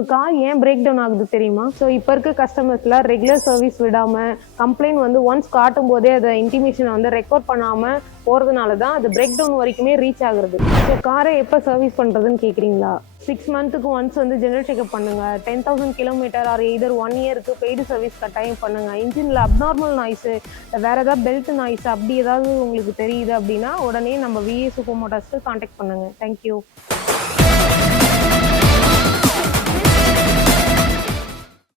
உங்க கார் ஏன் break down ஆகுது தெரியுமா? ஸோ இப்போ இருக்க கஸ்டமர்ஸ்லாம் ரெகுலர் சர்வீஸ் விடாம கம்ப்ளைண்ட் வந்து ஒன்ஸ் காட்டும் போதே அதை இன்டிமேஷனை வந்து ரெக்கார்ட் பண்ணாம போறதுனால தான் அது பிரேக் டவுன் வரைக்குமே ரீச் ஆகுறது. ஸோ காரை எப்போ சர்வீஸ் பண்றதுன்னு கேக்குறீங்களா? 6 மந்த்துக்கு ஒன்ஸ் வந்து ஜெனரல் செக்அப் பண்ணுங்க. 10,000 கிலோமீட்டர் ஆர் எய்தர் 1 இயருக்கு பெய்டு சர்வீஸ் கட்டாயம் பண்ணுங்க. இன்ஜின்ல அப்நார்மல் நாய்ஸு, வேற ஏதாவது பெல்ட் நாய்ஸ் அப்படி ஏதாவது உங்களுக்கு தெரியுது அப்படின்னா உடனே நம்ம விஏ சூப்பர் மோட்டார்ஸ்க்கு கான்டாக்ட் பண்ணுங்க. தேங்க்யூ.